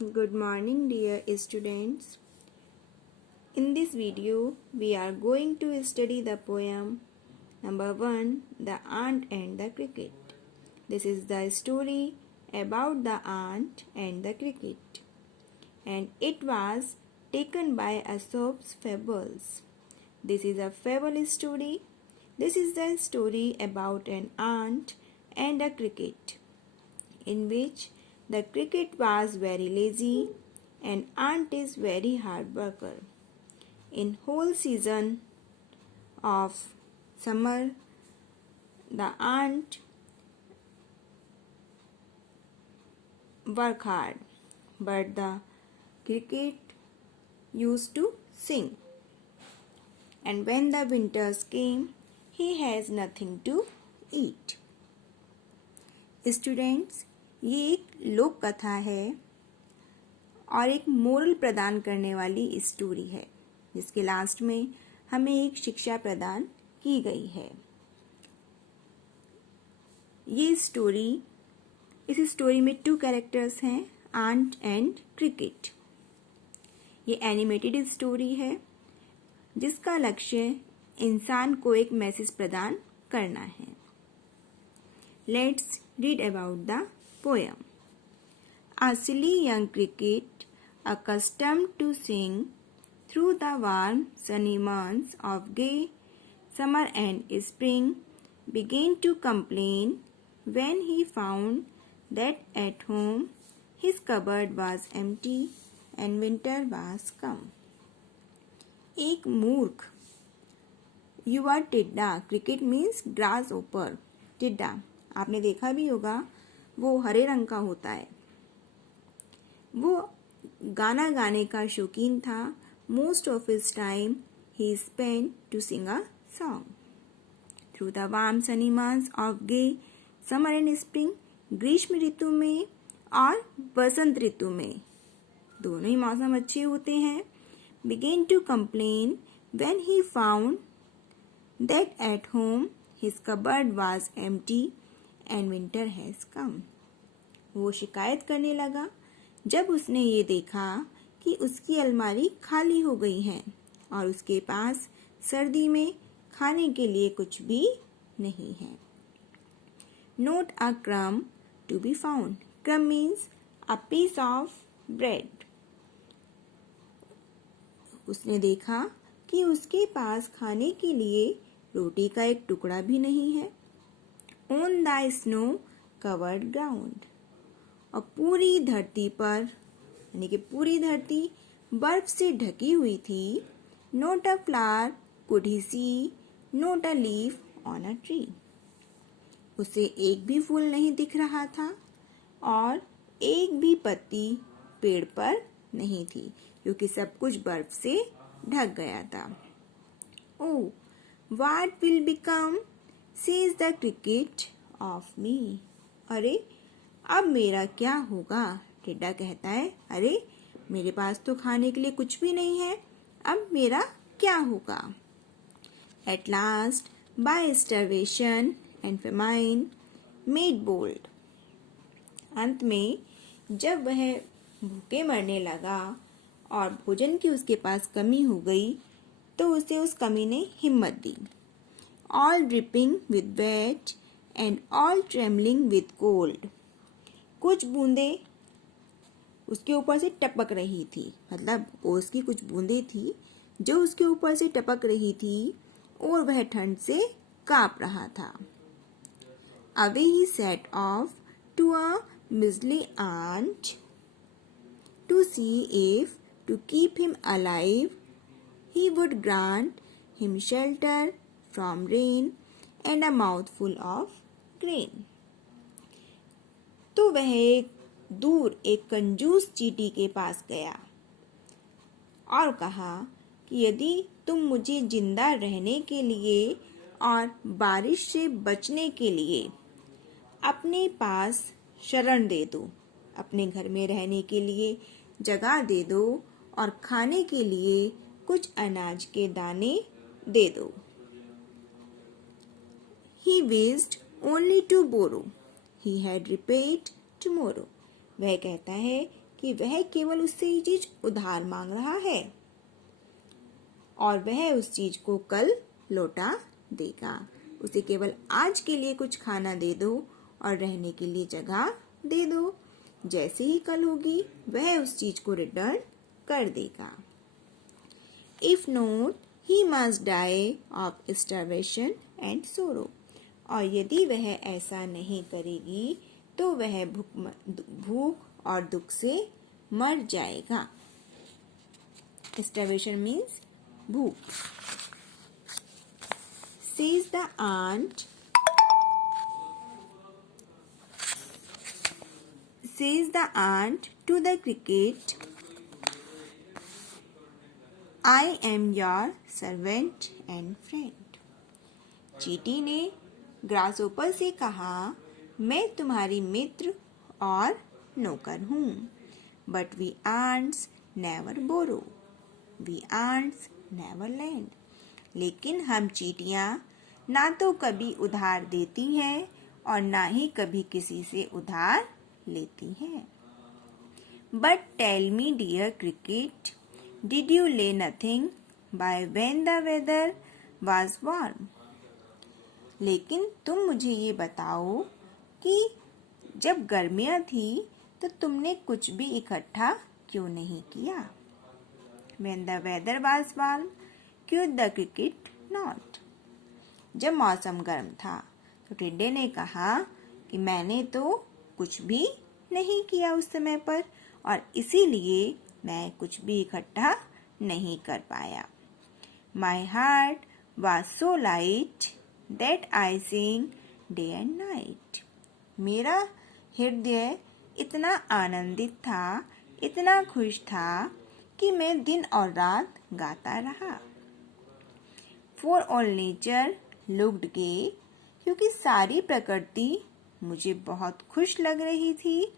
Good morning, dear students. In this video, we are going to study the poem number 1, The Ant and the Cricket. This is the story about the ant and the cricket, and it was taken by Aesop's Fables. This is a fable story. This is the story about an ant and a cricket, in which the cricket was very lazy and ant is very hard worker. In whole season of summer, the ant work hard, but the cricket used to sing. And when the winters came, he has nothing to eat. Students, ये एक लोक कथा है और एक moral प्रदान करने वाली स्टोरी है, जिसके लास्ट में हमें एक शिक्षा प्रदान की गई है। इस स्टोरी में 2 कैरेक्टर्स हैं, आंट एंड क्रिकेट। ये एनिमेटेड स्टोरी है जिसका लक्ष्य इंसान को एक मैसेज प्रदान करना है। Let's read about the poem. A silly young cricket, accustomed to sing through the warm sunny months of gay summer and spring, began to complain when he found that at home his cupboard was empty and winter was come. एक मूर्ख युवा टिड्डा, cricket means grass ओपर, टिड्डा आपने देखा भी होगा, वो हरे रंग का होता है। वो गाना गाने का शौकीन था। Most of his time he spent to sing a song through the warm sunny months of गे समर एंड स्प्रिंग। ग्रीष्म ऋतु में और बसंत ऋतु में, दोनों ही मौसम अच्छे होते हैं। Began to complain when he found that at home his cupboard was empty and winter has come. वो शिकायत करने लगा जब उसने ये देखा कि उसकी अलमारी खाली हो गई है और उसके पास सर्दी में खाने के लिए कुछ भी नहीं है। Not a crumb to be found. Crumb means a piece of bread. उसने देखा कि उसके पास खाने के लिए रोटी का एक टुकड़ा भी नहीं है। On the snow covered ground, और पूरी धरती पर, यानी कि पूरी धरती बर्फ से ढकी हुई थी। Not a flower could he see, not a leaf on a tree. उसे एक भी फूल नहीं दिख रहा था और एक भी पत्ती पेड़ पर नहीं थी, क्योंकि सब कुछ बर्फ से ढक गया था। Oh, what will become says the cricket of me. अरे, अब मेरा क्या होगा, टिड्डा कहता है। अरे, मेरे पास तो खाने के लिए कुछ भी नहीं है, अब मेरा क्या होगा। At last by starvation and famine made bold. अंत में जब वह भूखे मरने लगा और भोजन की उसके पास कमी हो गई, तो उसे उस कमी ने हिम्मत दी। All dripping with wet and all trembling with cold. कुछ बूंदे उसके ऊपर से टपक रही थी, मतलब ओस की कुछ बूंदे थी जो उसके ऊपर से टपक रही थी और वह ठंड से कांप रहा था। Away he set off to a miserly ant to see if to keep him alive he would grant him shelter from rain and a mouthful of grain. तो वह एक कंजूस चींटी के पास गया और कहा कि यदि तुम मुझे जिंदा रहने के लिए और बारिश से बचने के लिए अपने पास शरण दे दो, अपने घर में रहने के लिए जगह दे दो और खाने के लिए कुछ अनाज के दाने दे दो। He wished only to borrow. He had repaid tomorrow. वह कहता है कि वह केवल उससे ये चीज उधार मांग रहा है और वह उस चीज को कल लौटा देगा। उसे केवल आज के लिए कुछ खाना दे दो और रहने के लिए जगह दे दो। जैसे ही कल होगी वह उस चीज को रिटर्न कर देगा। If not, he must die of starvation and sorrow. और यदि वह ऐसा नहीं करेगी तो वह भूख और दुख से मर जाएगा। Starvation means भूख। Says the ant. Says the ant to the cricket, I am your servant and friend. चींटी ने ग्रासहोपर से कहा, मैं तुम्हारी मित्र और नौकर हूँ। But we ants never borrow. We ants never lend. लेकिन हम चींटियाँ ना तो कभी उधार देती हैं और ना ही कभी किसी से उधार लेती हैं। But tell me, dear cricket, did you lay nothing by when the weather was warm? लेकिन तुम मुझे ये बताओ कि जब गर्मियाँ थी तो तुमने कुछ भी इकट्ठा क्यों नहीं किया? When the weather was warm, quoth the cricket not. जब मौसम गर्म था तो टिड्डे ने कहा कि मैंने तो कुछ भी नहीं किया उस समय पर और इसीलिए मैं कुछ भी इकट्ठा नहीं कर पाया। My heart was so light that I sing day and night. मेरा हृदय इतना आनंदित था, इतना खुश था कि मैं दिन और रात गाता रहा। For all nature looked gay, क्योंकि सारी प्रकृति मुझे बहुत खुश लग रही थी।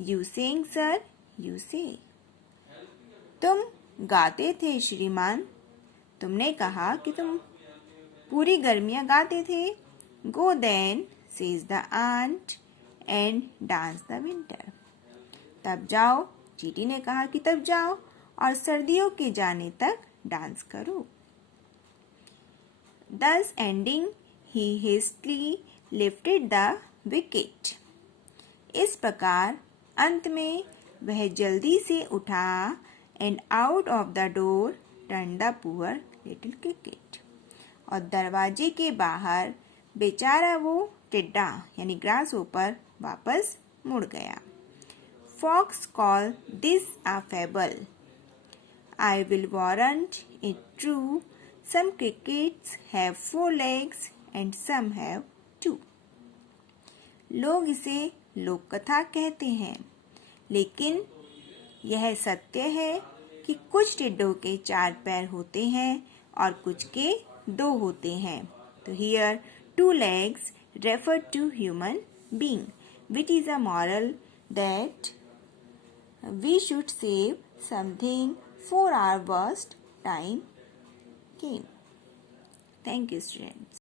You sang, sir, you say. तुम गाते थे श्रीमान, तुमने कहा कि तुम पूरी गर्मियाँ गाते थे। Go then, says the ant, and dance the winter. तब जाओ, चींटी ने कहा कि तब जाओ और सर्दियों के जाने तक डांस करो। Thus ending, he hastily lifted the wicket. इस प्रकार अंत में वह जल्दी से उठा and out of the door turned the poor little cricket. और दरवाजे के बाहर बेचारा वो टिड्डा यानी ग्रासहोपर वापस मुड़ गया। Fox call this a fable. I will warrant it true. Some crickets have 4 legs and some have 2. लोग इसे लोक कथा कहते हैं, लेकिन यह सत्य है कि कुछ टिड्डों के 4 पैर होते हैं और कुछ के 2 होते हैं। तो here 2 legs refer to human being, which is a moral that we should save something for our worst time came. Thank you, students.